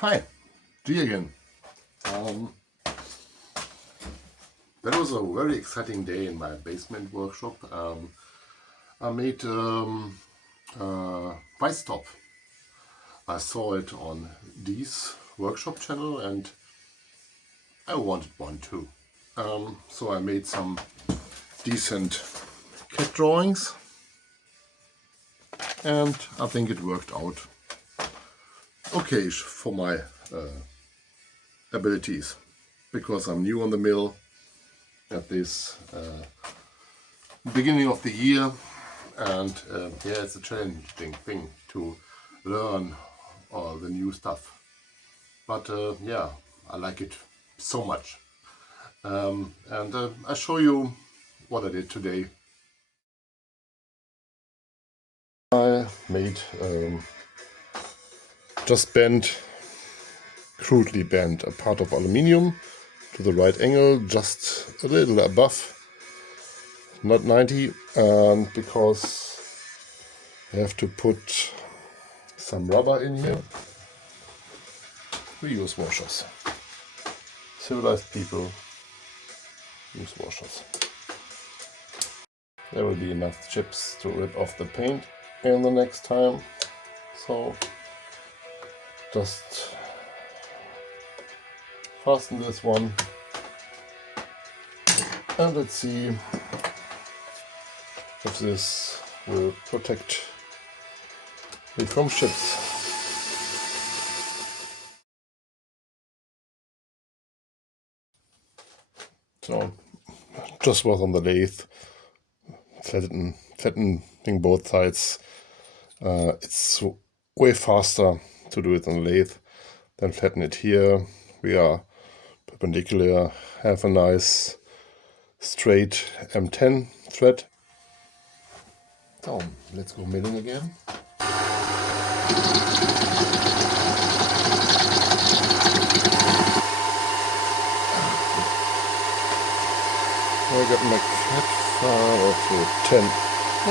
Hi, G again. That was a very exciting day in my basement workshop. I made Vise Stop. I saw it on DEEZ workshop channel and I wanted one too. So I made some decent cat drawings and I think it worked out okay for my abilities, because I'm new on the mill at this beginning of the year, and yeah, it's a challenging thing to learn all the new stuff, but yeah, I like it so much, and I show you what I did today. I made just crudely bent a part of aluminium to the right angle, just a little above, not 90, and because I have to put some rubber in here, we use washers. Civilized people use washers. There will be enough chips to rip off the paint in the next time, so just fasten this one and let's see if this will protect me from chips. So just was on the lathe, flattening both sides. It's way faster to do it on the lathe than flatten it here. We are perpendicular, have a nice straight M10 thread. So let's go milling again. I got my cat file to 10.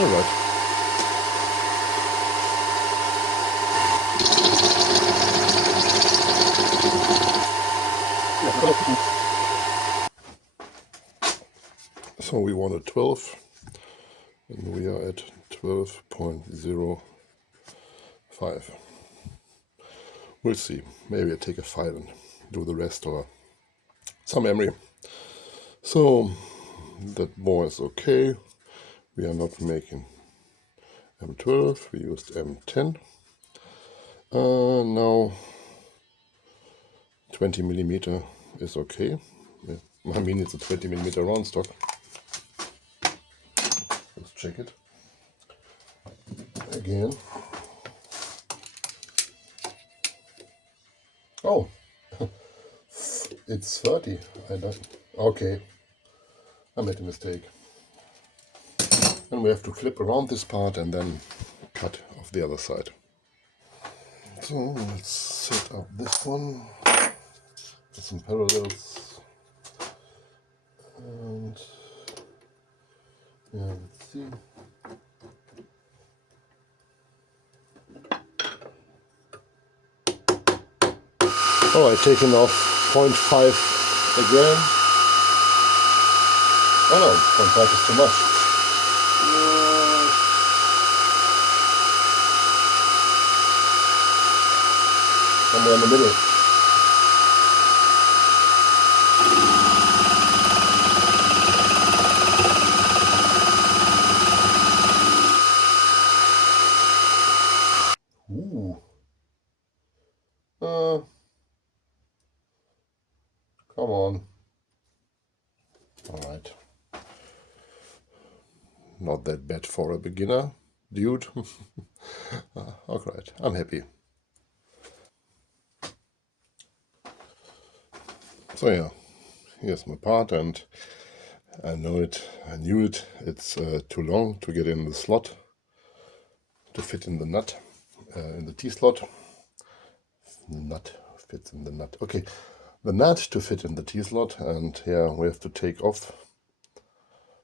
Alright. So we wanted 12 and we are at 12.05. We'll see. Maybe I take a file and do the rest or some memory. So that more is okay. We are not making M12, we used M10. Now 20 millimeter is okay. Yeah. I mean, it's a 20 millimeter round stock. Let's check it again. Oh, it's 30. I don't. Okay, I made a mistake. And we have to flip around this part and then cut off the other side. So let's set up this one with some parallels. And yeah, let's see. Oh, I've taken off 0.5 again. Oh no, 0.5 is too much. Somewhere in the middle. Ooh. Come on. Alright. Not that bad for a beginner, dude. Alright, I'm happy. So yeah, here's my part, and I knew it, it's too long to get in the slot, to fit in the nut, in the T-slot. The nut fits in the nut. Okay, the nut to fit in the T-slot, and yeah, we have to take off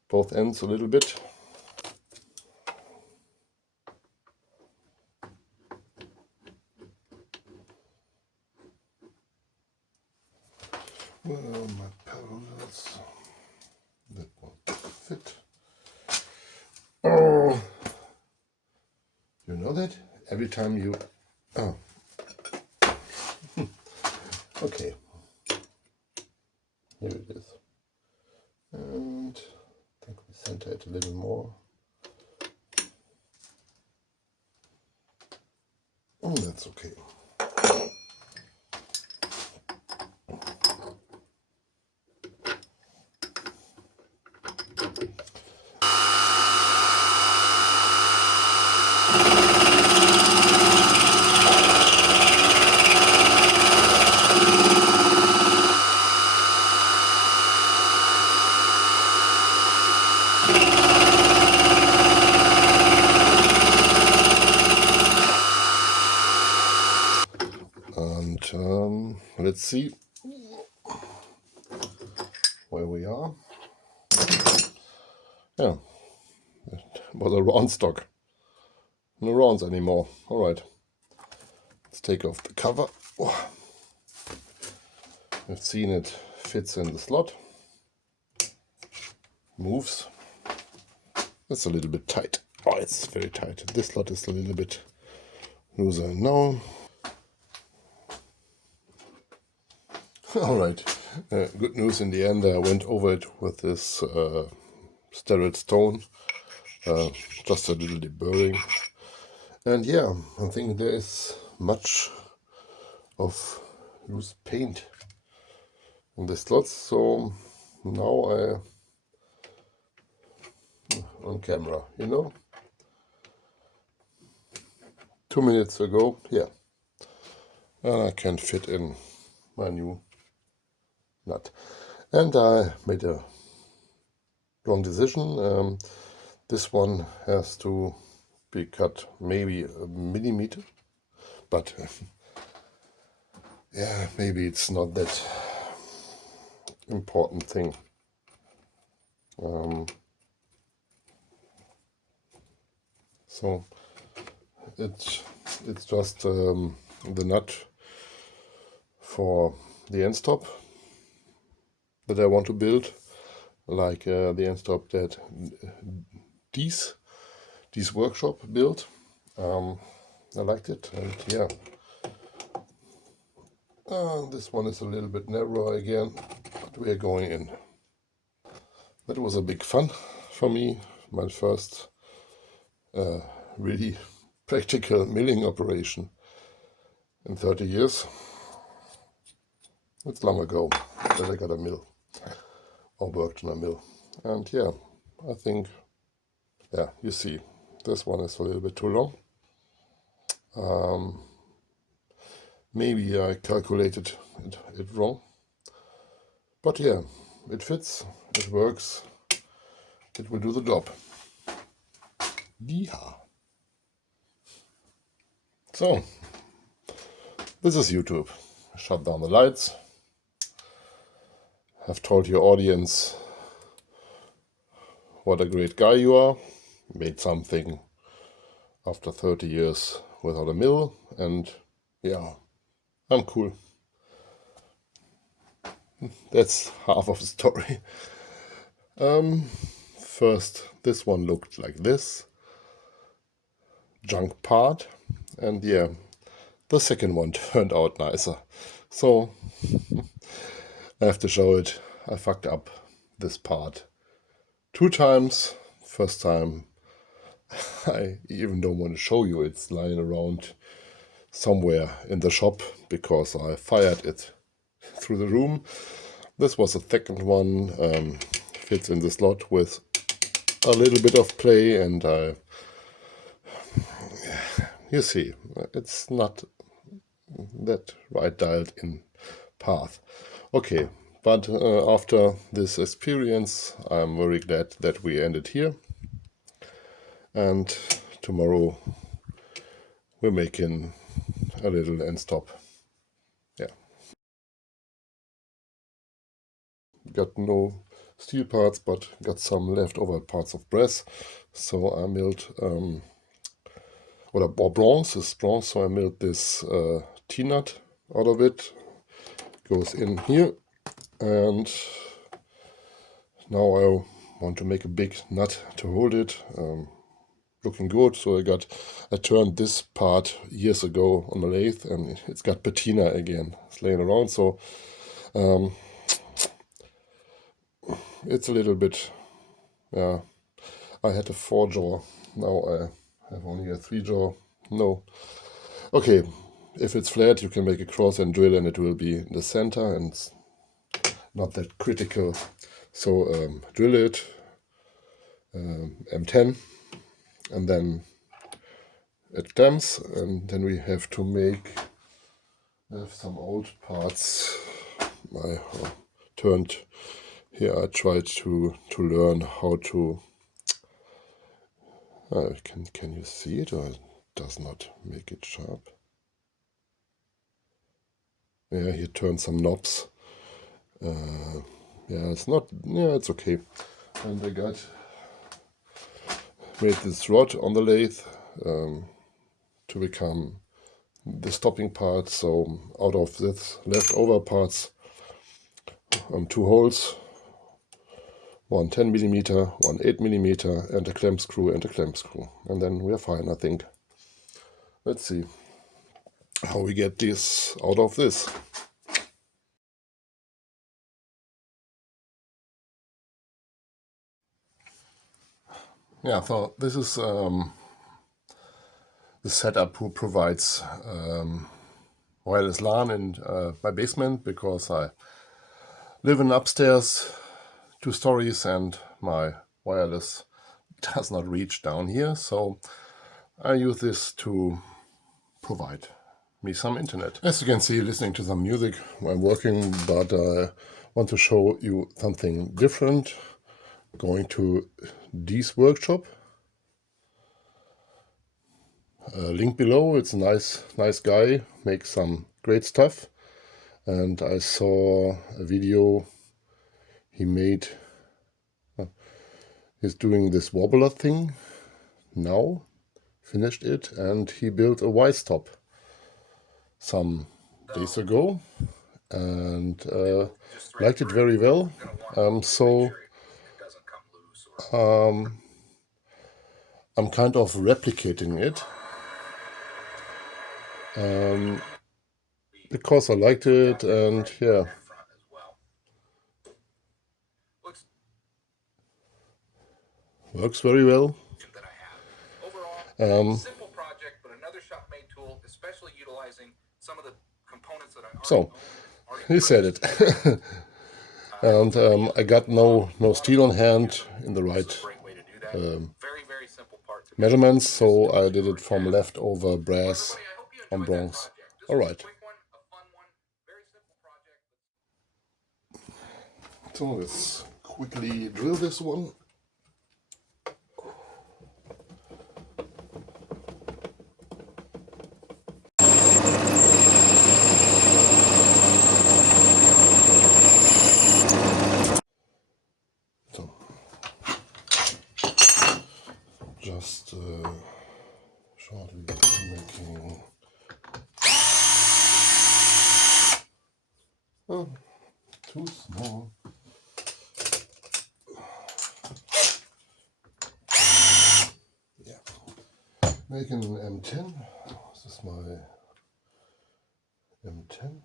both ends a little bit. Well, my parallels, that won't fit. Oh, you know that? Every time you... Oh. Okay. Here it is. And I think we center it a little more. Oh, that's okay. And let's see where we are. Yeah, it was a round stock. No rounds anymore. All right, let's take off the cover. Oh. I've seen it fits in the slot. Moves. It's a little bit tight. Oh, it's very tight. This slot is a little bit looser now. All right. Good news in the end. I went over it with this sterile stone. Just a little deburring. And yeah, I think there is much of loose paint in the slots. So now on camera, you know, 2 minutes ago, yeah, and I can fit in my new nut. And I made a wrong decision. This one has to be cut maybe a millimeter, but yeah, maybe it's not that important thing. So it's just the nut for the end stop that I want to build, like the end stop that DEEZ workshop built. I liked it, and yeah. This one is a little bit narrower again, but we are going in. That was a big fun for me. My first really practical milling operation in 30 years. It's long ago that I got a mill or worked in a mill. And yeah, I think, yeah, you see, this one is a little bit too long. Maybe I calculated it wrong. But yeah, it fits, it works, it will do the job. Yeah. So, this is YouTube. Shut down the lights. I've told your audience what a great guy you are. Made something after 30 years without a mill, and yeah, I'm cool. That's half of the story. First, this one looked like this. Junk part. And yeah, the second one turned out nicer. So, I have to show it. I fucked up this part 2 times. First time, I even don't want to show you. It's lying around somewhere in the shop because I fired it through the room. This was the second one. Fits in the slot with a little bit of play, and you see, it's not that right dialed in path. Okay, but after this experience, I'm very glad that we ended here. And tomorrow we're making a little end stop. Yeah. Got no steel parts, but got some leftover parts of brass. So I milled, or bronze is bronze, so I milled this T-nut out of it. Goes in here, and now I want to make a big nut to hold it. Looking good. So I turned this part years ago on the lathe, and it's got patina again. It's laying around, so it's a little bit, yeah. I had a 4-jaw, now I have only a 3-jaw. No. Okay, if it's flat, you can make a cross and drill, and it will be in the center, and it's not that critical. So drill it, M10, and then it clamps, and then we have to make. I have some old parts I turned here. I tried to learn how to. Can you see it, or it does not make it sharp? Yeah, he turned some knobs. Yeah, it's not. Yeah, it's okay. And I made this rod on the lathe to become the stopping part. So out of this leftover parts, 2 holes, one 10mm, one 8mm, and a clamp screw and a clamp screw. And then we are fine, I think. Let's see how we get this out of this. Yeah, so this is the setup who provides wireless LAN in my basement, because I live in upstairs 2 stories and my wireless does not reach down here. So I use this to provide me some internet. As you can see, listening to some music while working, but I want to show you something different. Going to DEEZ workshop. Link below. It's a nice guy, makes some great stuff. And I saw a video he made. He's doing this wobbler thing now, finished it, and he built a Vise Stop some days ago, and liked it very well. So I'm kind of replicating it because I liked it, and yeah, works very well. Simple project, but another shop-made tool, especially utilizing some of the components that I so he said it. And I got no steel on hand in the right measurements, so I did it from leftover brass on bronze. Alright. So let's quickly drill this one. So just shortly making too small. Yeah, making an M10. This is my M10.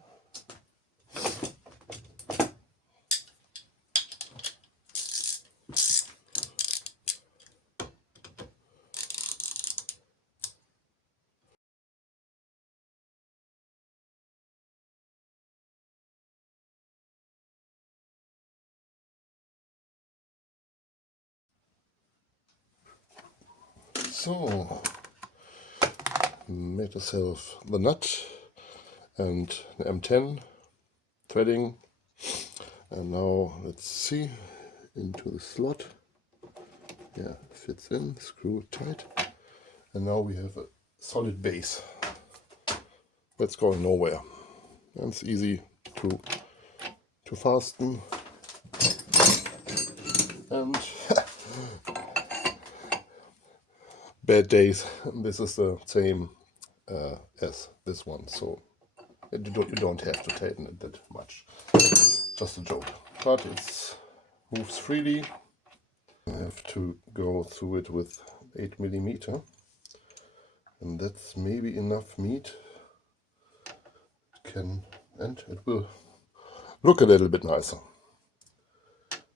So, made myself the nut and the M10 threading, and now let's see into the slot. Yeah, fits in, screw it tight, and now we have a solid base that's going nowhere, and it's easy to fasten. And bad days, this is the same as this one, so you don't have to tighten it that much. just a joke. But it moves freely. I have to go through it with 8mm, and that's maybe enough meat. And it will look a little bit nicer.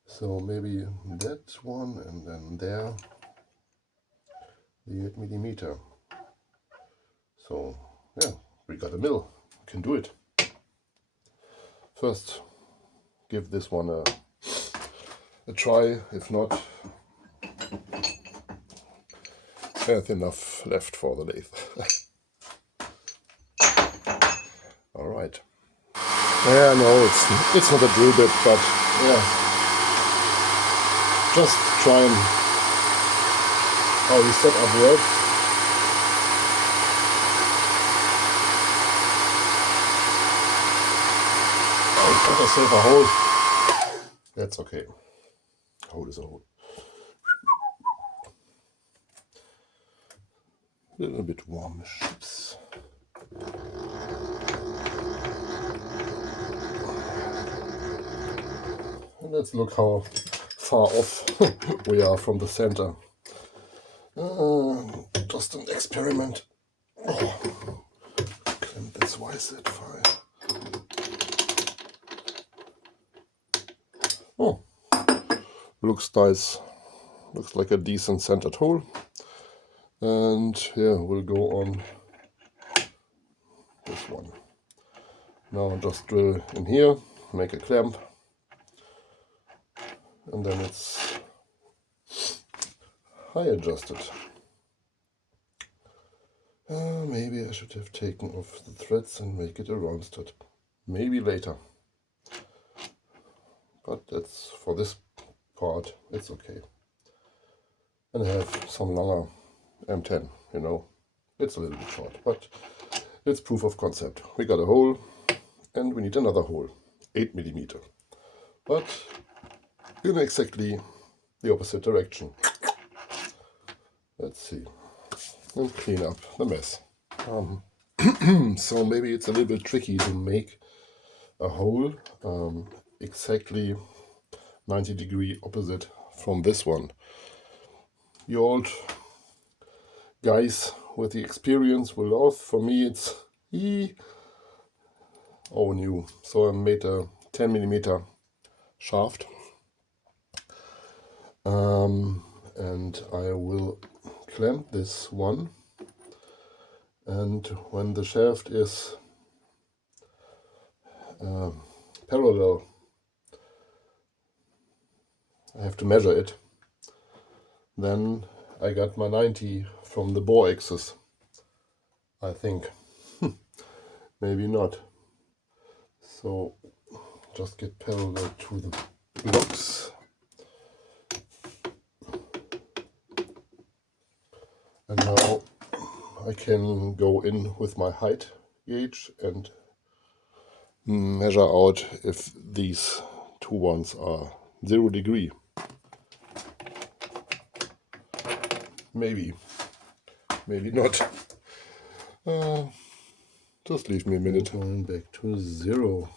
So maybe that one, and then there, the 8mm. So yeah, we got a mill. We can do it. First, give this one a try. If not, there's enough left for the lathe. All right. Yeah, no, it's not a drill bit, but yeah, just trying how the setup works. I got myself a hole. That's okay. A hole is a hole. A little bit warm chips. And let's look how far off we are from the center. Just an experiment. Oh, clamp this Vise Stop. Oh, looks nice. Looks like a decent centered hole. And yeah, we'll go on this one. Now just drill in here, make a clamp, and then it's high adjusted. Maybe I should have taken off the threads and make it a round stud. Maybe later. But that's, for this part, it's okay. And I have some longer M10, you know. It's a little bit short, but it's proof of concept. We got a hole, and we need another hole, 8mm. But in exactly the opposite direction. Let's see. And clean up the mess. So maybe it's a little bit tricky to make a hole exactly 90-degree opposite from this one. You old guys with the experience will laugh. For me it's all new. So I made a 10mm shaft, and I will clamp this one, and when the shaft is parallel, I have to measure it. Then I got my 90 from the bore axis, I think. Maybe not. So just get parallel to the blocks. And now I can go in with my height gauge and measure out if these two ones are 0 degree. Maybe, maybe not. Just leave me a minute. Going back to 0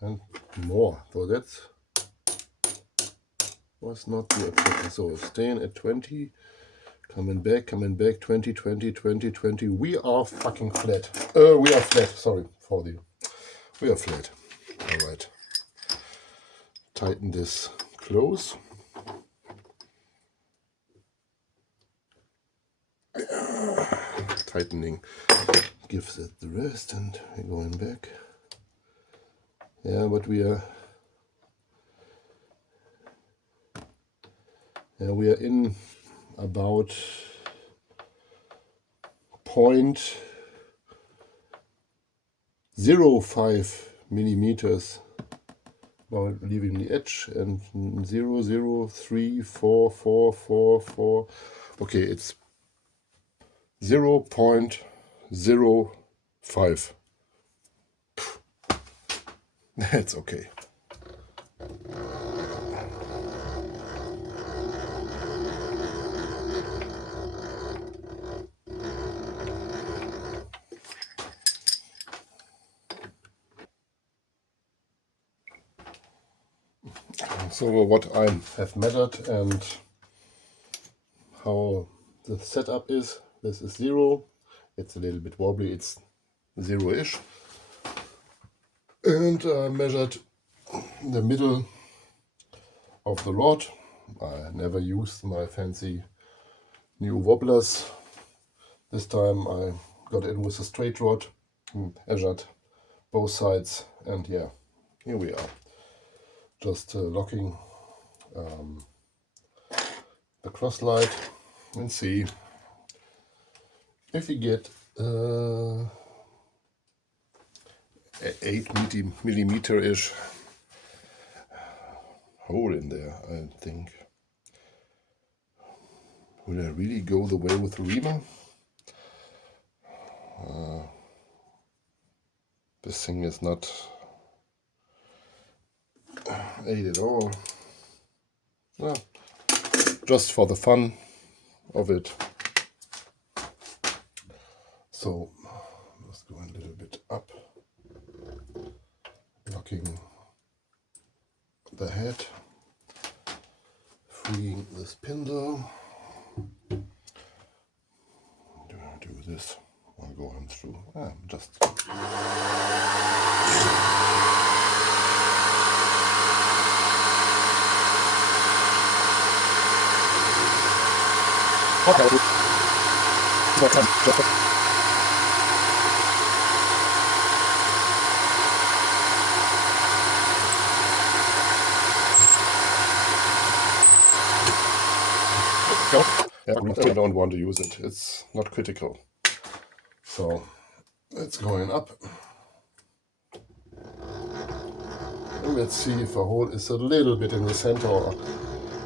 and more. So that was not the objective. So staying at 20, coming back, 20, 20, 20, 20. We are fucking flat. We are flat. Sorry for the. We are flat. All right. Tighten this close. Tightening gives it the rest, and we're going back. Yeah, but we are in about 0.05 millimeters while leaving the edge, and 0.0344444. Okay, it's 0.05. That's okay. So what I have measured and how the setup is, this is 0. It's a little bit wobbly, it's 0-ish. And I measured the middle of the rod. I never used my fancy new wobblers. This time I got in with a straight rod, measured both sides, and yeah, here we are. Just locking the cross light and see if we get 8 millimeter-ish hole in there, I think. Will I really go the way with the reamer? This thing is not 8 at all. No, just for the fun of it. So let's go a little bit up, locking the head, freeing the spindle. Do I do this? I'll go on through. Just. I don't want to use it. It's not critical. So it's going up. And let's see if a hole is a little bit in the center or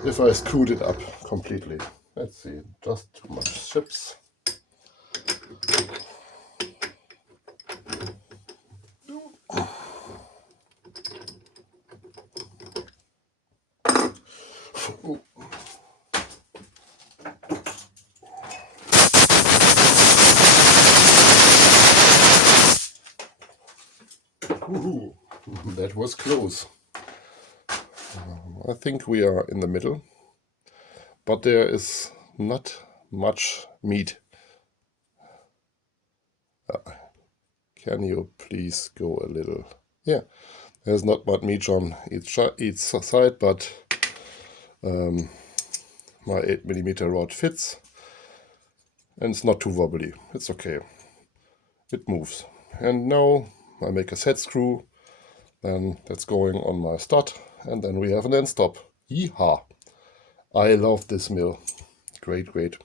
if I screwed it up completely. Let's see, just too much chips. Ooh, that was close. I think we are in the middle, but there is not much meat. Can you please go a little? Yeah, there's not much meat on each side, but my 8 millimeter rod fits, and it's not too wobbly. It's okay. It moves. And now I make a set screw, then that's going on my stud, and then we have an end stop. Yeehaw! I love this mill. Great, great.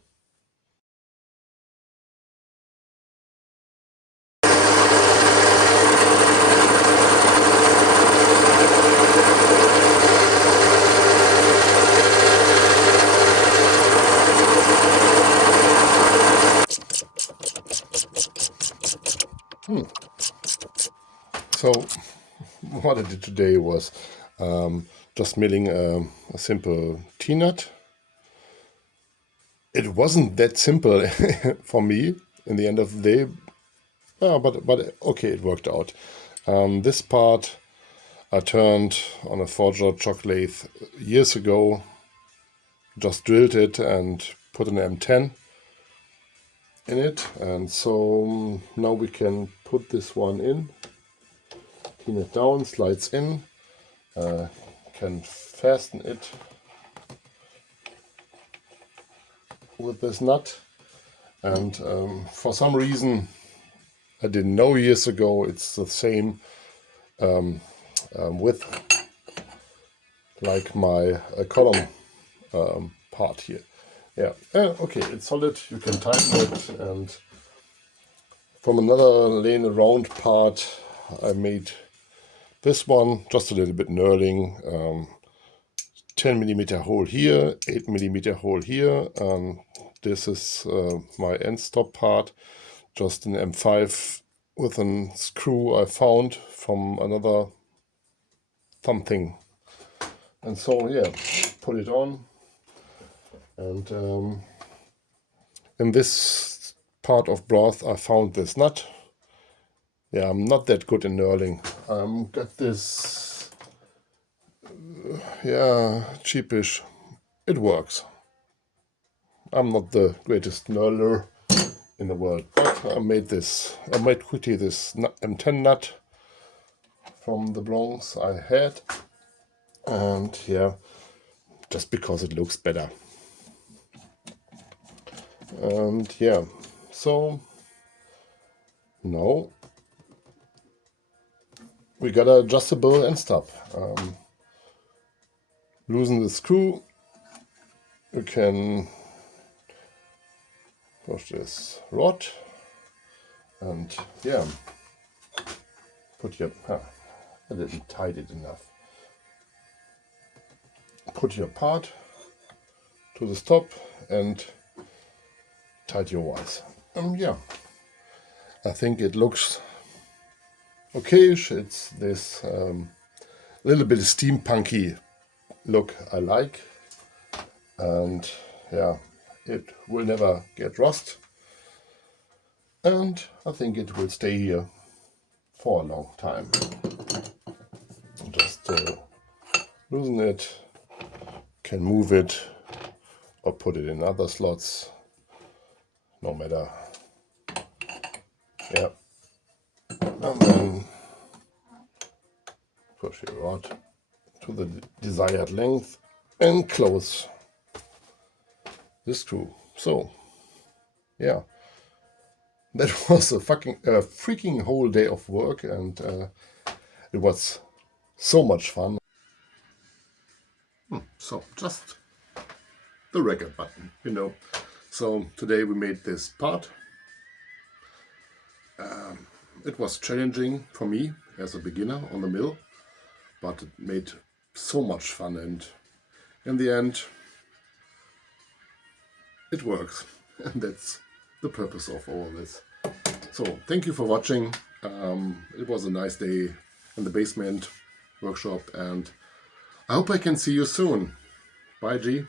So what I did today was just milling a simple T-nut. It wasn't that simple for me in the end of the day, but okay, it worked out. This part I turned on a forger chock lathe years ago, just drilled it and put an M10 in it, and so now we can put this one in, clean it down, slides in, can fasten it with this nut, and for some reason I didn't know years ago it's the same width like my column part here. Yeah, okay, it's solid, you can tighten it, and from another lane around part I made this one just a little bit knurling, 10 millimeter hole here, 8 millimeter hole here. This is my end stop part, just an M5 with a screw I found from another something. And so yeah, put it on, and in this part of broth I found this nut. Yeah, I'm not that good in knurling. Got this yeah, cheapish. It works. I'm not the greatest knurler in the world, but I made quickly this M10 nut from the blancs I had, and yeah, just because it looks better. And yeah, so now we got an adjustable end stop. Loosen the screw. You can push this rod, and yeah, put your I didn't tight it enough. Put your part to the stop and tight your vise. Yeah, I think it looks okayish. It's this little bit steampunky look I like, and yeah, it will never get rust, and I think it will stay here for a long time. Just loosen it, can move it or put it in other slots, no matter. Yeah, and then push your rod to the desired length and close the screw. So yeah, that was a freaking whole day of work, and it was so much fun. So just the record button, you know. So today we made this part. It was challenging for me as a beginner on the mill, but it made so much fun, and in the end it works, and that's the purpose of all this. So thank you for watching. It was a nice day in the basement workshop, and I hope I can see you soon. Bye, G.